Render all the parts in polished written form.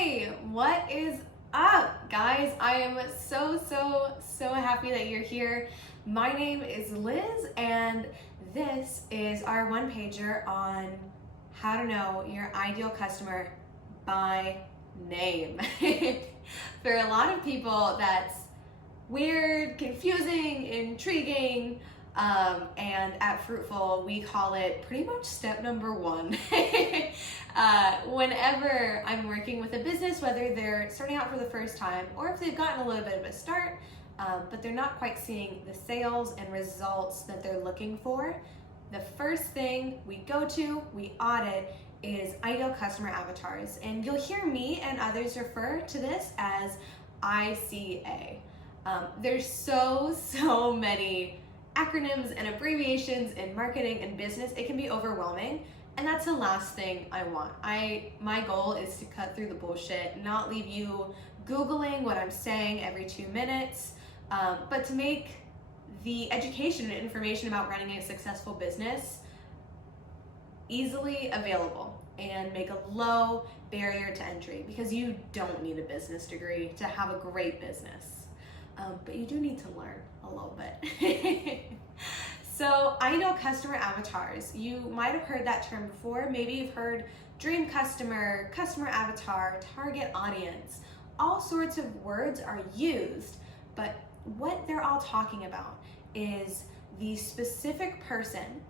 Hey, what is up, guys? I am so happy that you're here. My name is Liz, and this is our one-pager on how to know your ideal customer by name. For a lot of people, that's weird, confusing, intriguing, and at Fruitful, we call it pretty much step number one. Whenever I'm working with a business, whether they're starting out for the first time or if they've gotten a little bit of a start, but they're not quite seeing the sales and results that they're looking for, the first thing we go to, we audit, is ideal customer avatars. And you'll hear me and others refer to this as ICA. There's so many acronyms and abbreviations in marketing and business. It can be overwhelming, and that's the last thing I want. My goal is to cut through the bullshit, not leave you Googling what I'm saying every 2 minutes, but to make the education and information about running a successful business easily available and make a low barrier to entry, because you don't need a business degree to have a great business. But you do need to learn a little bit. So ideal customer avatars. You might have heard that term before. Maybe you've heard dream customer, customer avatar, target audience. All sorts of words are used, but what they're all talking about is the specific person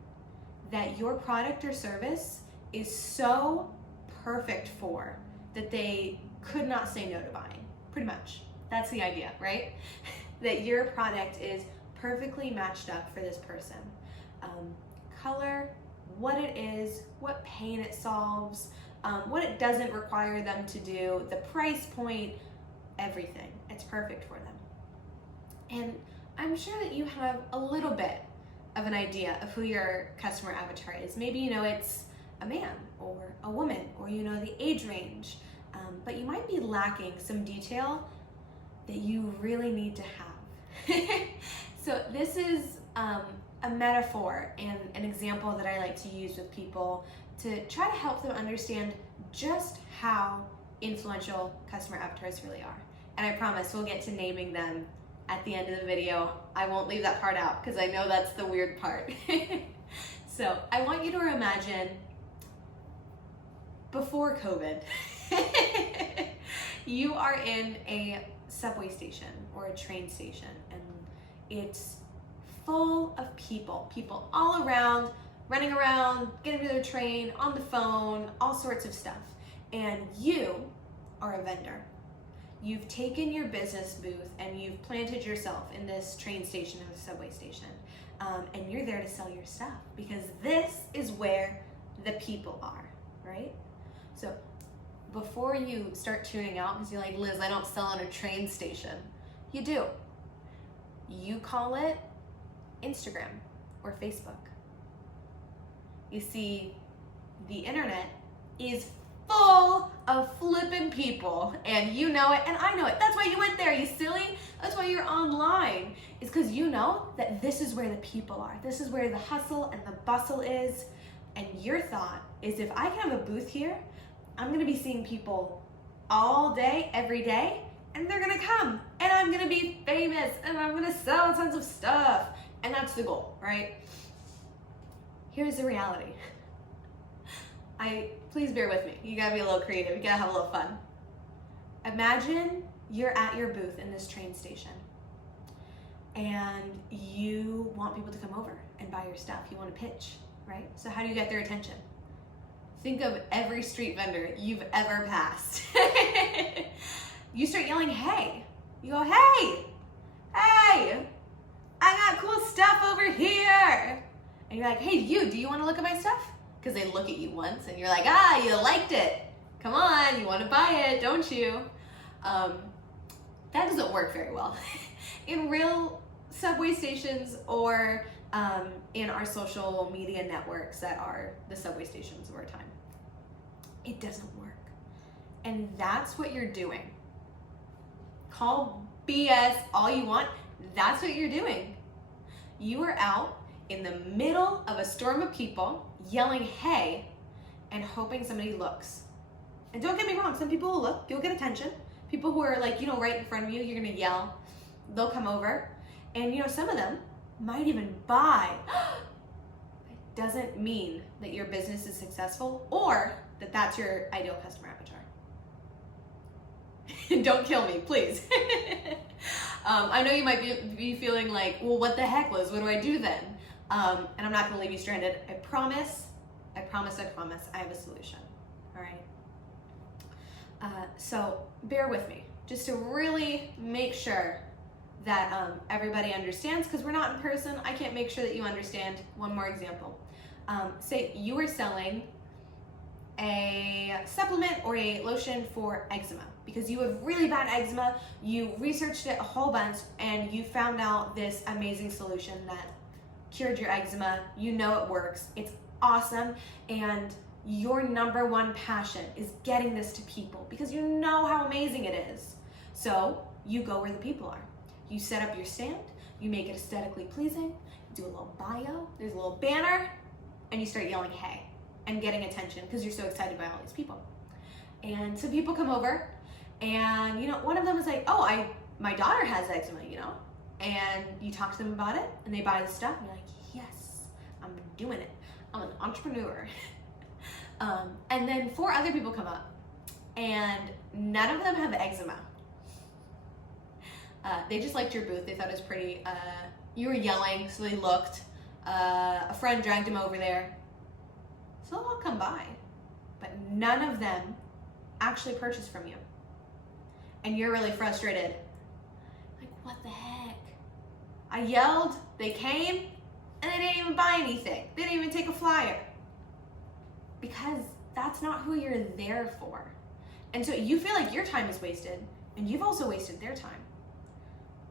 that your product or service is so perfect for that they could not say no to buying, pretty much. That's the idea, right? That your product is perfectly matched up for this person. Color, what it is, what pain it solves, what it doesn't require them to do, the price point, everything. It's perfect for them. And I'm sure that you have a little bit of an idea of who your customer avatar is. Maybe you know it's a man or a woman, or you know the age range, but you might be lacking some detail that you really need to have. So this is a metaphor and an example that I like to use with people to try to help them understand just how influential customer avatars really are. And I promise we'll get to naming them at the end of the video. I won't leave that part out because I know that's the weird part. So I want you to imagine before COVID, you are in a subway station or a train station, and it's full of people all around, running around, getting to their train, on the phone, all sorts of stuff. And you are a vendor. You've taken your business booth and you've planted yourself in this train station or subway station, and you're there to sell your stuff because this is where the people are, right? So before you start tuning out because you're like, Liz, I don't sell on a train station. You do. You call it Instagram or Facebook. You see, the internet is full of flippin' people, and you know it, and I know it. That's why you went there, you silly. That's why you're online. It's because you know that this is where the people are. This is where the hustle and the bustle is. And your thought is, if I can have a booth here, I'm gonna be seeing people all day, every day, and they're gonna come, and I'm gonna be famous, and I'm gonna sell tons of stuff, and that's the goal, right? Here's the reality. Please bear with me. You gotta be a little creative. You gotta have a little fun. Imagine you're at your booth in this train station, and you want people to come over and buy your stuff. You want to pitch, right? So how do you get their attention? Think of every street vendor you've ever passed. You start yelling, hey. You go, hey, I got cool stuff over here. And you're like, hey, do you want to look at my stuff? Because they look at you once and you're like, you liked it. Come on, you want to buy it, don't you? That doesn't work very well. In real subway stations or in our social media networks that are the subway stations of our time. It doesn't work. And that's what you're doing. Call BS all you want. That's what you're doing. You are out in the middle of a storm of people yelling, hey, and hoping somebody looks. And don't get me wrong, some people will look, you'll get attention. People who are like, right in front of you, you're gonna yell, they'll come over. And some of them might even buy. It doesn't mean that your business is successful or that that's your ideal customer avatar. Don't kill me, please. I know you might be feeling like, well, what the heck, Liz? What do I do then? And I'm not gonna leave you stranded. I promise, I have a solution, all right? So bear with me, just to really make sure that everybody understands, because we're not in person. I can't make sure that you understand. One more example. Say you were selling a supplement or a lotion for eczema because you have really bad eczema, you researched it a whole bunch, and you found out this amazing solution that cured your eczema. You know it works, it's awesome, and your number one passion is getting this to people because you know how amazing it is. So you go where the people are. You set up your stand, you make it aesthetically pleasing, you do a little bio, there's a little banner, and you start yelling hey and getting attention because you're so excited by all these people. And so people come over, and one of them is like, oh, my daughter has eczema, and you talk to them about it, and they buy the stuff, and you're like, yes, I'm doing it. I'm an entrepreneur. And then 4 other people come up, and none of them have eczema. They just liked your booth. They thought it was pretty. You were yelling, so they looked. A friend dragged them over there. So they'll all come by, but none of them actually purchased from you. And you're really frustrated. Like, what the heck? I yelled, they came, and they didn't even buy anything. They didn't even take a flyer. Because that's not who you're there for. And so you feel like your time is wasted, and you've also wasted their time.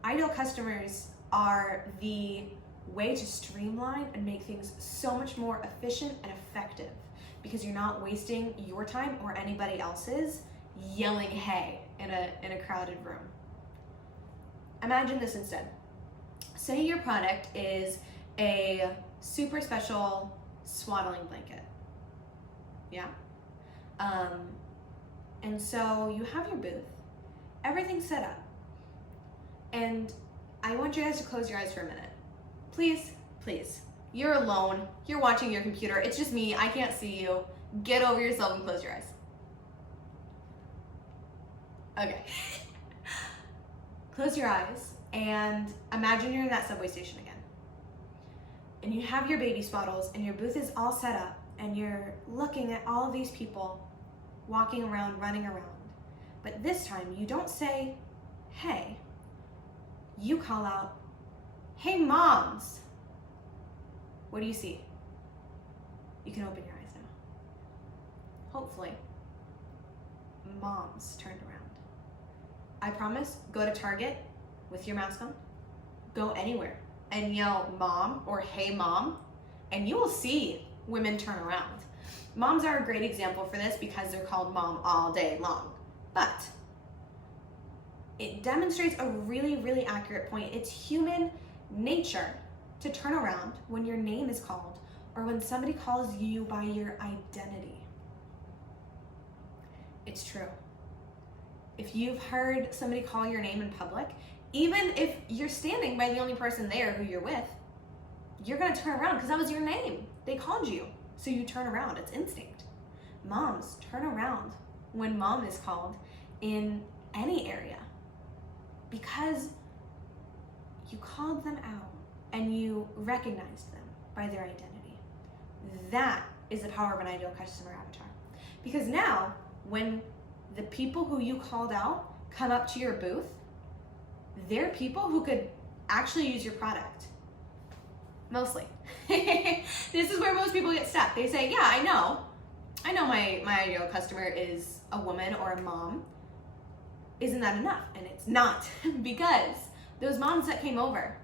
Ideal customers are the way to streamline and make things so much more efficient and effective because you're not wasting your time or anybody else's yelling hey in a crowded room. Imagine this instead. Say your product is a super special swaddling blanket. Yeah? And so you have your booth, everything's set up, and I want you guys to close your eyes for a minute. Please, please. You're alone. You're watching your computer. It's just me. I can't see you. Get over yourself and close your eyes. Okay. Close your eyes and imagine you're in that subway station again. And you have your baby swaddles and your booth is all set up and you're looking at all of these people walking around, running around. But this time you don't say, hey. You call out, hey moms. What do you see? You can open your eyes now. Hopefully, moms turned around. I promise, go to Target with your mask on, go anywhere and yell mom or hey mom, and you will see women turn around. Moms are a great example for this because they're called mom all day long, but it demonstrates a really, really accurate point. It's human nature to turn around when your name is called or when somebody calls you by your identity. It's true. If you've heard somebody call your name in public, even if you're standing by the only person there who you're with, you're gonna turn around because that was your name. They called you, so you turn around. It's instinct. Moms, turn around when mom is called in any area, because you called them out and you recognized them by their identity. That is the power of an ideal customer avatar. Because now, when the people who you called out come up to your booth, they're people who could actually use your product. Mostly. This is where most people get stuck. They say, yeah, I know my ideal customer is a woman or a mom. Isn't that enough? And it's not, because those moms that came over,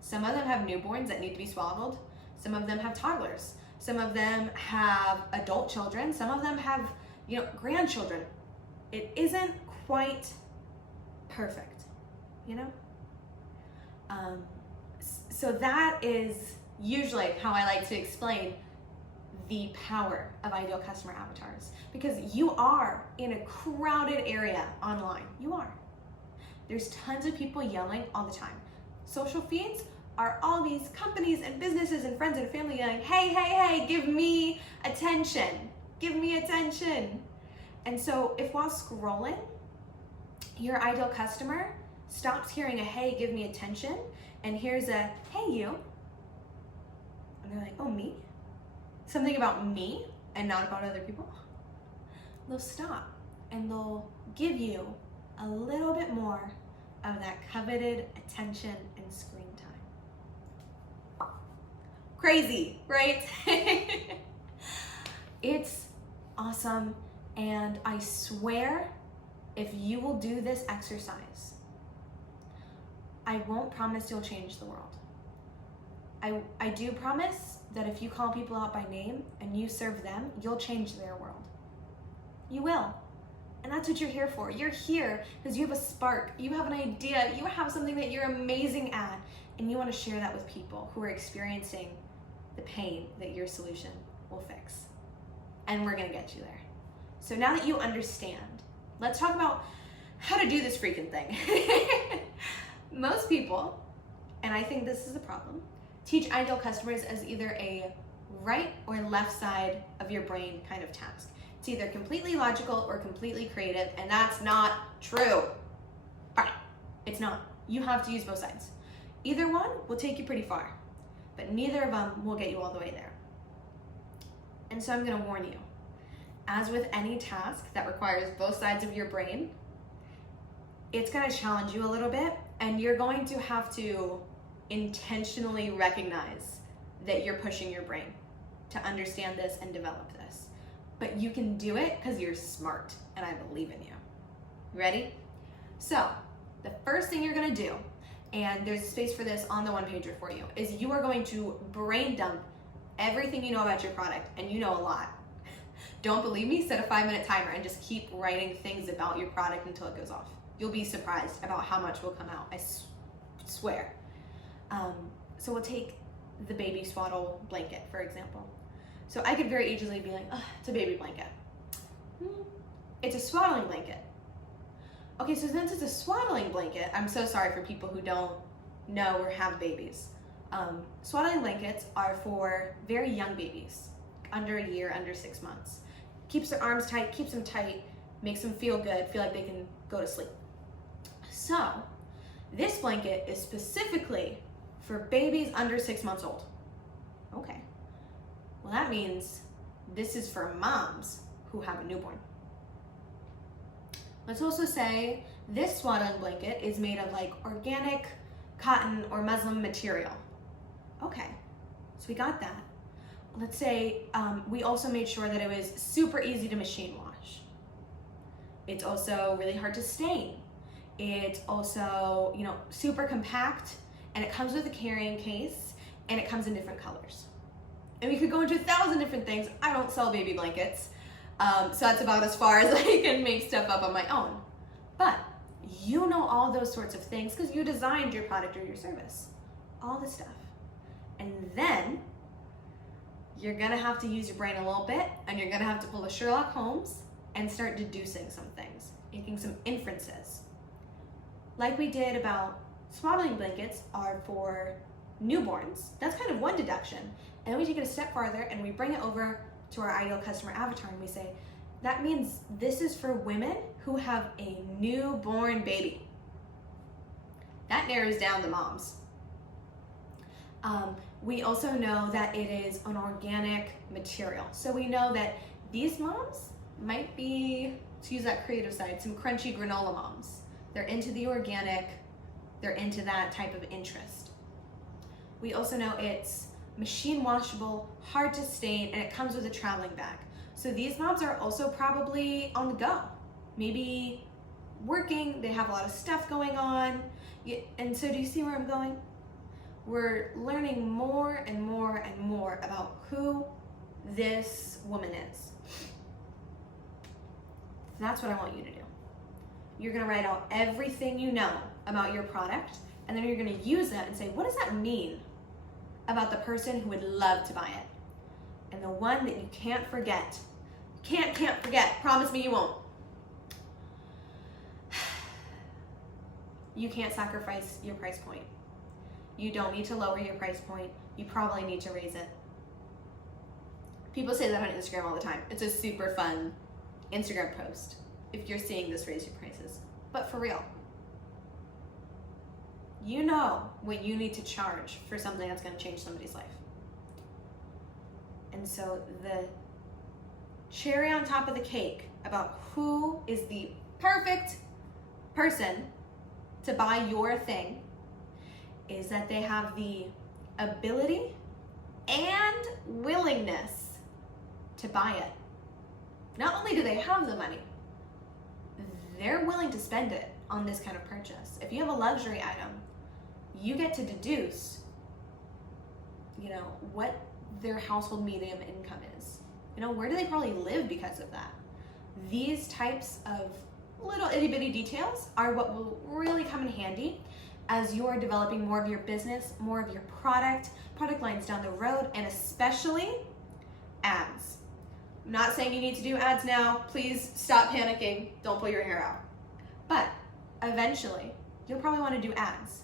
some of them have newborns that need to be swaddled. Some of them have toddlers. Some of them have adult children. Some of them have, grandchildren. It isn't quite perfect, So that is usually how I like to explain the power of ideal customer avatars, because you are in a crowded area online. You are. There's tons of people yelling all the time. Social feeds are all these companies and businesses and friends and family yelling, hey, hey, hey, give me attention. Give me attention. And so if while scrolling, your ideal customer stops hearing a, hey, give me attention, and here's a, hey, you. And they're like, oh, me? Something about me and not about other people? They'll stop and they'll give you a little bit more of that coveted attention and screen time. Crazy, right? It's awesome, and I swear if you will do this exercise, I won't promise you'll change the world. I do promise that if you call people out by name and you serve them, you'll change their world. You will. And that's what you're here for. You're here because you have a spark, you have an idea, you have something that you're amazing at, and you want to share that with people who are experiencing the pain that your solution will fix. And we're going to get you there. So now that you understand, let's talk about how to do this freaking thing. Most people, and I think this is a problem, teach ideal customers as either a right or left side of your brain kind of task. It's either completely logical or completely creative, and that's not true. Right. It's not. You have to use both sides. Either one will take you pretty far, but neither of them will get you all the way there. And so I'm going to warn you, as with any task that requires both sides of your brain, it's going to challenge you a little bit, and you're going to have to intentionally recognize that you're pushing your brain to understand this and develop this. But you can do it because you're smart, and I believe in you. Ready? So the first thing you're going to do, and there's space for this on the OnePager for you, is you are going to brain dump everything you know about your product, and you know a lot. Don't believe me? Set a 5-minute timer and just keep writing things about your product until it goes off. You'll be surprised about how much will come out, I swear. So we'll take the baby swaddle blanket, for example. So I could very easily be like, it's a baby blanket. It's a swaddling blanket. Okay, so since it's a swaddling blanket, I'm so sorry for people who don't know or have babies. Swaddling blankets are for very young babies, under a year, under 6 months. Keeps their arms tight, keeps them tight, makes them feel good, feel like they can go to sleep. So this blanket is specifically for babies under 6 months old. Okay. Well, that means this is for moms who have a newborn. Let's also say this swaddling blanket is made of like organic cotton or muslin material. Okay, so we got that. Let's say we also made sure that it was super easy to machine wash. It's also really hard to stain. It's also, super compact, and it comes with a carrying case, and it comes in different colors. And we could go into 1,000 different things. I don't sell baby blankets, so that's about as far as I can make stuff up on my own. But you know all those sorts of things because you designed your product or your service. All this stuff. And then you're gonna have to use your brain a little bit, and you're gonna have to pull a Sherlock Holmes and start deducing some things, making some inferences. Like we did about swaddling blankets are for newborns. That's kind of one deduction. And then we take it a step farther and we bring it over to our ideal customer avatar and we say, that means this is for women who have a newborn baby. That narrows down the moms. We also know that it is an organic material. So we know that these moms might be, to use that creative side, some crunchy granola moms. They're into the organic, they're into that type of interest. We also know it's machine washable, hard to stain, and it comes with a traveling bag. So these moms are also probably on the go. Maybe working, they have a lot of stuff going on. And so do you see where I'm going? We're learning more and more and more about who this woman is. That's what I want you to do. You're gonna write out everything you know about your product, and then you're gonna use that and say, what does that mean about the person who would love to buy it? And the one that you can't forget, can't forget, promise me you won't. You can't sacrifice your price point. You don't need to lower your price point. You probably need to raise it. People say that on Instagram all the time. It's a super fun Instagram post. If you're seeing this, raise your prices. But for real, you know what you need to charge for something that's going to change somebody's life. And so the cherry on top of the cake about who is the perfect person to buy your thing is that they have the ability and willingness to buy it. Not only do they have the money, they're willing to spend it on this kind of purchase. If you have a luxury item, you get to deduce, what their household medium income is. Where do they probably live because of that? These types of little itty bitty details are what will really come in handy as you are developing more of your business, more of your product lines down the road, and especially ads. I'm not saying you need to do ads now. Please stop panicking. Don't pull your hair out. But eventually, you'll probably want to do ads.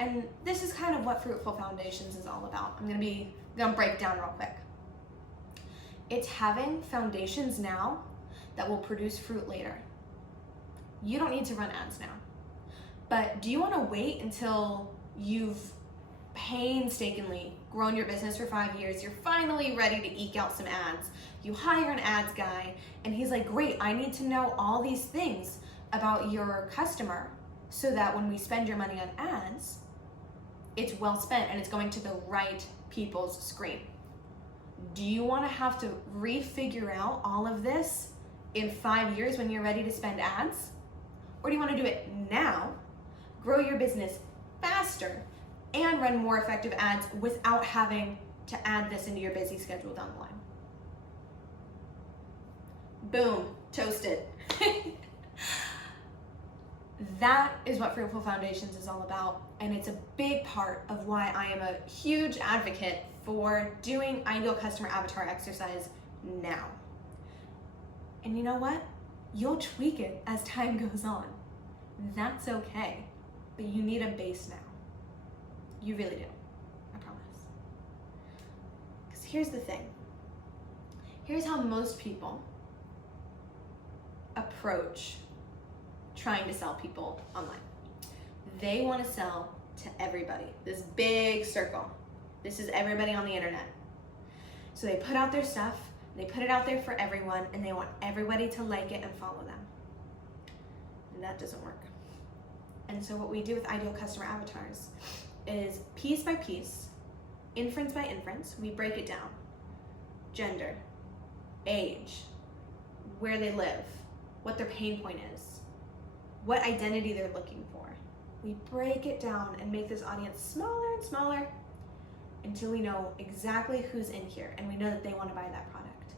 And this is kind of what Fruitful Foundations is all about. I'm gonna break down real quick. It's having foundations now that will produce fruit later. You don't need to run ads now. But do you want to wait until you've painstakingly grown your business for 5 years, you're finally ready to eke out some ads, you hire an ads guy, and he's like, great, I need to know all these things about your customer so that when we spend your money on ads, it's well spent and it's going to the right people's screen. Do you want to have to refigure out all of this in 5 years when you're ready to spend ads? Or do you want to do it now, grow your business faster, and run more effective ads without having to add this into your busy schedule down the line? Boom, toasted. That is what Fruitful Foundations is all about, and it's a big part of why I am a huge advocate for doing ideal customer avatar exercise now. And you know what? You'll tweak it as time goes on. That's okay, but you need a base now. You really do, I promise. Because here's the thing. Here's how most people approach trying to sell people online. They want to sell to everybody, this big circle. This is everybody on the internet. So they put out their stuff, they put it out there for everyone, and they want everybody to like it and follow them. And that doesn't work. And so what we do with ideal customer avatars is piece by piece, inference by inference, we break it down. Gender, age, where they live, what their pain point is, what identity they're looking for. We break it down and make this audience smaller and smaller until we know exactly who's in here and we know that they want to buy that product.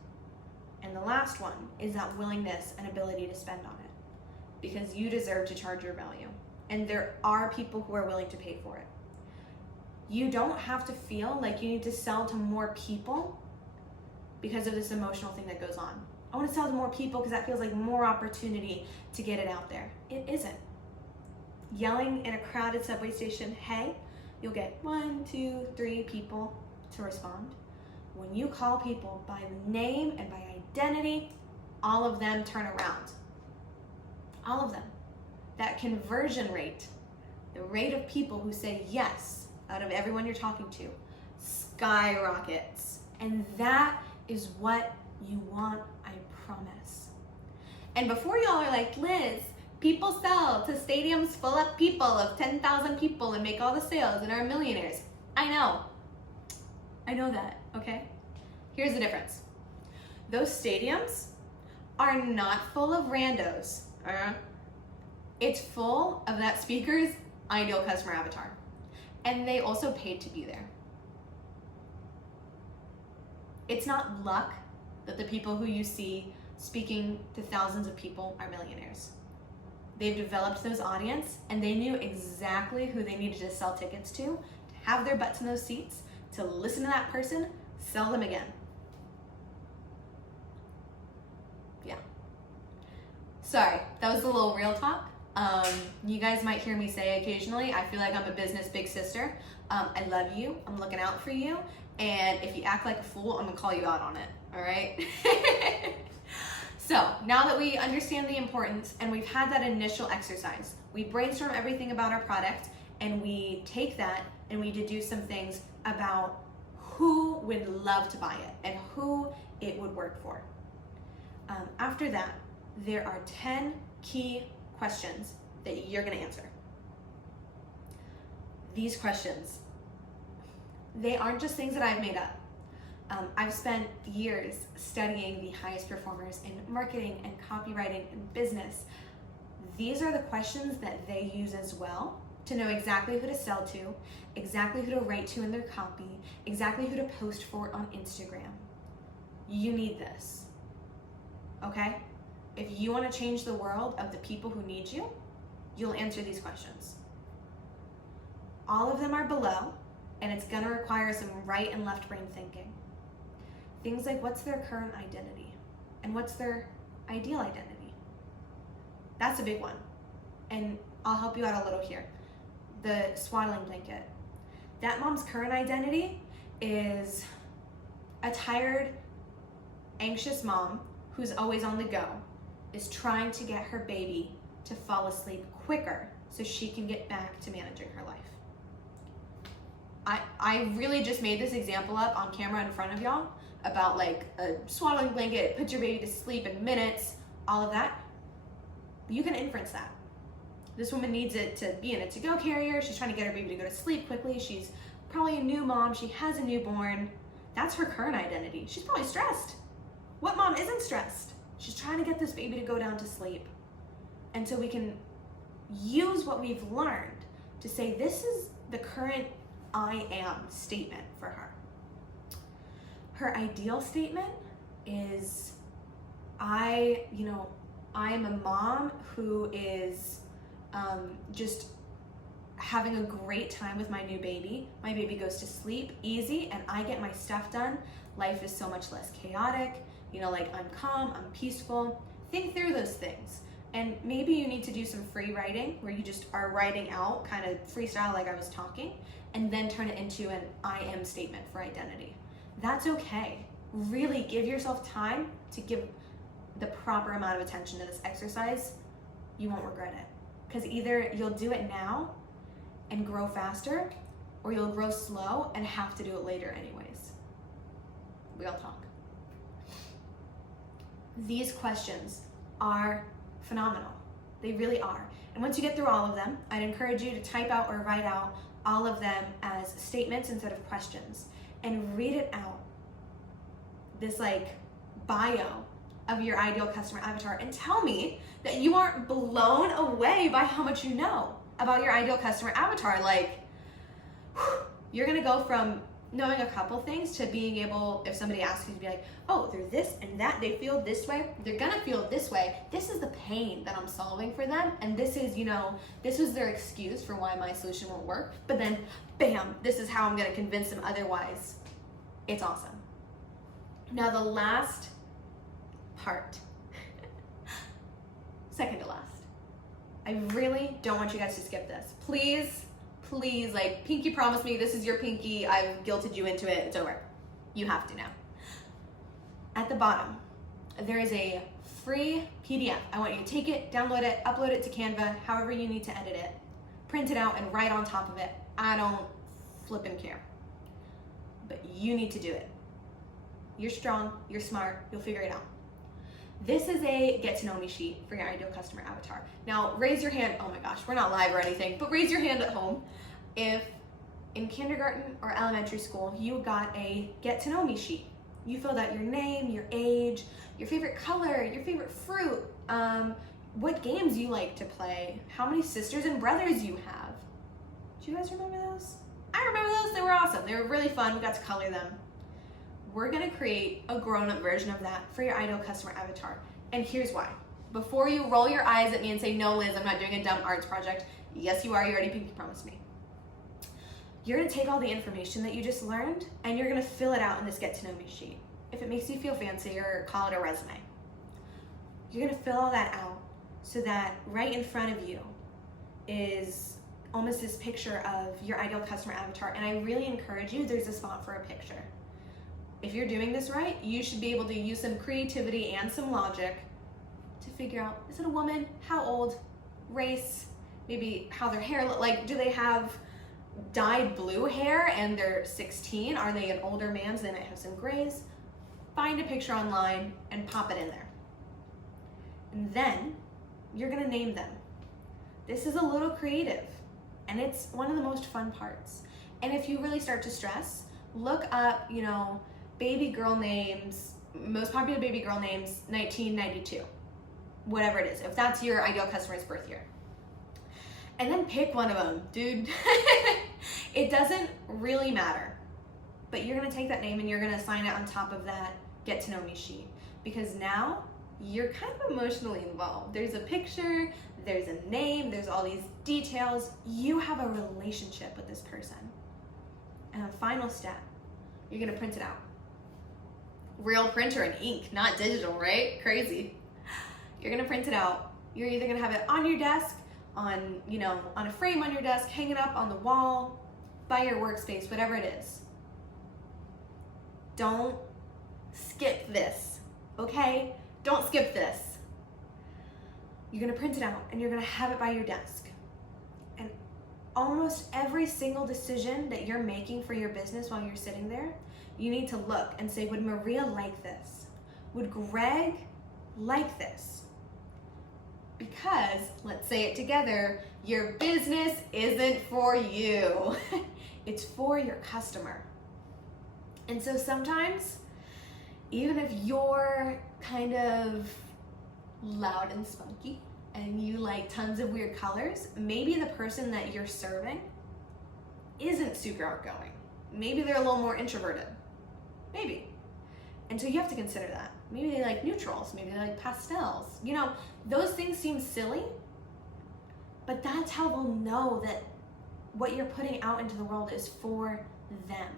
And the last one is that willingness and ability to spend on it, because you deserve to charge your value. And there are people who are willing to pay for it. You don't have to feel like you need to sell to more people because of this emotional thing that goes on. I want to sell to more people because that feels like more opportunity to get it out there. It isn't. Yelling in a crowded subway station, hey, you'll get 1, 2, 3 people to respond. When you call people by name and by identity, all of them turn around. All of them. That conversion rate, the rate of people who say yes out of everyone you're talking to, skyrockets. And that is what you want, I promise. And before y'all are like, Liz, people sell to stadiums full of people, of 10,000 people, and make all the sales and are millionaires. I know that, okay? Here's the difference. Those stadiums are not full of randos. It's full of that speaker's ideal customer avatar. And they also paid to be there. It's not luck that the people who you see speaking to thousands of people are millionaires. They've developed those audience and they knew exactly who they needed to sell tickets to have their butts in those seats, to listen to that person, sell them again. Sorry, that was a little real talk. You guys might hear me say occasionally, I feel like I'm a business big sister. I love you, I'm looking out for you, and if you act like a fool, I'm gonna call you out on it, all right? So now that we understand the importance and we've had that initial exercise, we brainstorm everything about our product and we take that and we deduce some things about who would love to buy it and who it would work for. After that, there are 10 key questions that you're gonna answer. These questions, they aren't just things that I've made up. I've spent years studying the highest performers in marketing and copywriting and business. These are the questions that they use as well to know exactly who to sell to, exactly who to write to in their copy, exactly who to post for on Instagram. You need this, okay? If you want to change the world of the people who need you, you'll answer these questions. All of them are below, and it's gonna require some right and left brain thinking. Things like, what's their current identity? And what's their ideal identity? That's a big one. And I'll help you out a little here. The swaddling blanket. That mom's current identity is a tired, anxious mom who's always on the go, is trying to get her baby to fall asleep quicker so she can get back to managing her life. I really just made this example up on camera in front of y'all about like a swaddling blanket, put your baby to sleep in minutes, all of that. You can inference that. This woman needs it to be in a to-go carrier. She's trying to get her baby to go to sleep quickly. She's probably a new mom. She has a newborn. That's her current identity. She's probably stressed. What mom isn't stressed? She's trying to get this baby to go down to sleep. And so we can use what we've learned to say this is the current I am statement for her. Her ideal statement is I am a mom who is just having a great time with my new baby. My baby goes to sleep easy and I get my stuff done. Life is so much less chaotic. Like I'm calm, I'm peaceful. Think through those things. And maybe you need to do some free writing where you just are writing out kind of freestyle like I was talking, and then turn it into an I am statement for identity. That's okay. Really give yourself time to give the proper amount of attention to this exercise. You won't regret it. Because either you'll do it now and grow faster, or you'll grow slow and have to do it later anyways. We all talk. These questions are phenomenal. They really are. And once you get through all of them, I'd encourage you to type out or write out all of them as statements instead of questions, and read it out. This like bio of your ideal customer avatar, and tell me that you aren't blown away by how much you know about your ideal customer avatar. Like, you're gonna go from knowing a couple things to being able, if somebody asks you, to be like, oh, they're this and that, they feel this way, they're gonna feel this way, this is the pain that I'm solving for them, and this is, this was their excuse for why my solution won't work, but then bam, this is how I'm gonna convince them otherwise. It's awesome. Now the last part, second to last, I really don't want you guys to skip this. Please, like, pinky promise me, this is your pinky, I've guilted you into it, it's over. You have to now. At the bottom, there is a free PDF. I want you to take it, download it, upload it to Canva, however you need to edit it, print it out and write on top of it. I don't flippin' care. But you need to do it. You're strong, you're smart, you'll figure it out. This is a get to know me sheet for your ideal customer avatar. Now raise your hand, oh my gosh, we're not live or anything, but raise your hand at home if in kindergarten or elementary school you got a get to know me sheet. You filled out your name, your age, your favorite color, your favorite fruit, what games you like to play, how many sisters and brothers you have. Do you guys remember those? I remember those, they were awesome. They were really fun, we got to color them. We're gonna create a grown-up version of that for your ideal customer avatar. And here's why. Before you roll your eyes at me and say, no, Liz, I'm not doing a dumb arts project. Yes, you are, you already pinky promised me. You're gonna take all the information that you just learned and you're gonna fill it out in this get to know me sheet. If it makes you feel fancy, or call it a resume. You're gonna fill all that out so that right in front of you is almost this picture of your ideal customer avatar. And I really encourage you, there's a spot for a picture. If you're doing this right, you should be able to use some creativity and some logic to figure out, is it a woman? How old? Race? Maybe how their hair look like. Do they have dyed blue hair and they're 16? Are they an older man, so they might have some grays? Find a picture online and pop it in there. And then you're gonna name them. This is a little creative, and it's one of the most fun parts. And if you really start to stress, look up, baby girl names, most popular baby girl names, 1992, whatever it is, if that's your ideal customer's birth year. And then pick one of them, dude. It doesn't really matter, but you're gonna take that name and you're gonna assign it on top of that get to know me sheet, because now you're kind of emotionally involved. There's a picture, there's a name, there's all these details. You have a relationship with this person. And a final step, you're gonna print it out. Real printer and ink, not digital, right? Crazy. You're gonna print it out. You're either gonna have it on your desk, on a frame on your desk, hang it up on the wall, by your workspace, whatever it is. Don't skip this, okay? Don't skip this. You're gonna print it out and you're gonna have it by your desk. And almost every single decision that you're making for your business while you're sitting there, you need to look and say, would Maria like this? Would Greg like this? Because, let's say it together, your business isn't for you. It's for your customer. And so sometimes, even if you're kind of loud and spunky and you like tons of weird colors, maybe the person that you're serving isn't super outgoing. Maybe they're a little more introverted. Maybe. And so you have to consider that. Maybe they like neutrals, maybe they like pastels. Those things seem silly, but that's how they'll know that what you're putting out into the world is for them.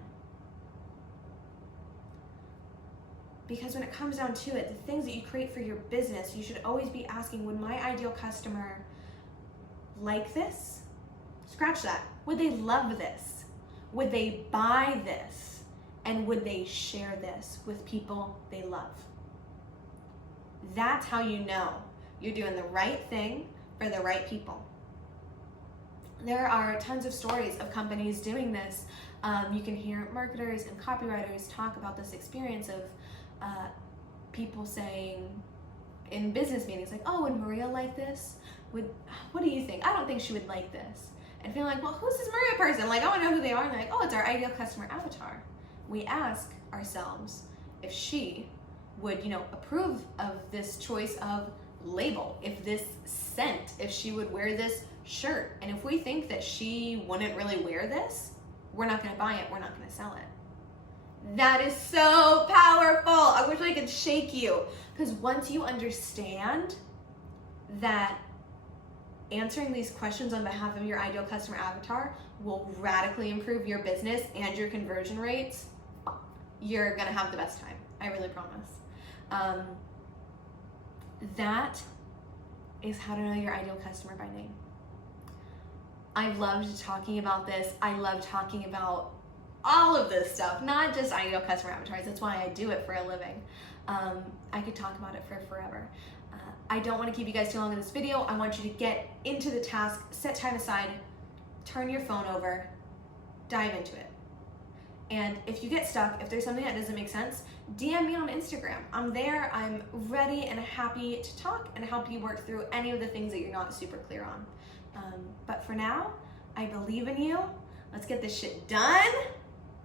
Because when it comes down to it, the things that you create for your business, you should always be asking, would my ideal customer like this? Scratch that. Would they love this? Would they buy this? And would they share this with people they love? That's how you know you're doing the right thing for the right people. There are tons of stories of companies doing this. You can hear marketers and copywriters talk about this experience of people saying in business meetings, like, oh, would Maria like this? What do you think? I don't think she would like this. And feeling like, well, who's this Maria person? Like, I want to know who they are. And they're like, oh, it's our ideal customer avatar. We ask ourselves if she would, approve of this choice of label, if this scent, if she would wear this shirt. And if we think that she wouldn't really wear this, we're not going to buy it. We're not going to sell it. That is so powerful. I wish I could shake you. Because once you understand that answering these questions on behalf of your ideal customer avatar will radically improve your business and your conversion rates, you're gonna have the best time. I really promise. That is how to know your ideal customer by name. I loved talking about this. I love talking about all of this stuff, not just ideal customer avatars. That's why I do it for a living. I could talk about it for forever. I don't want to keep you guys too long in this video. I want you to get into the task, set time aside, turn your phone over, dive into it. And if you get stuck, if there's something that doesn't make sense, DM me on Instagram. I'm there. I'm ready and happy to talk and help you work through any of the things that you're not super clear on. But for now, I believe in you. Let's get this shit done,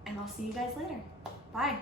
and I'll see you guys later. Bye.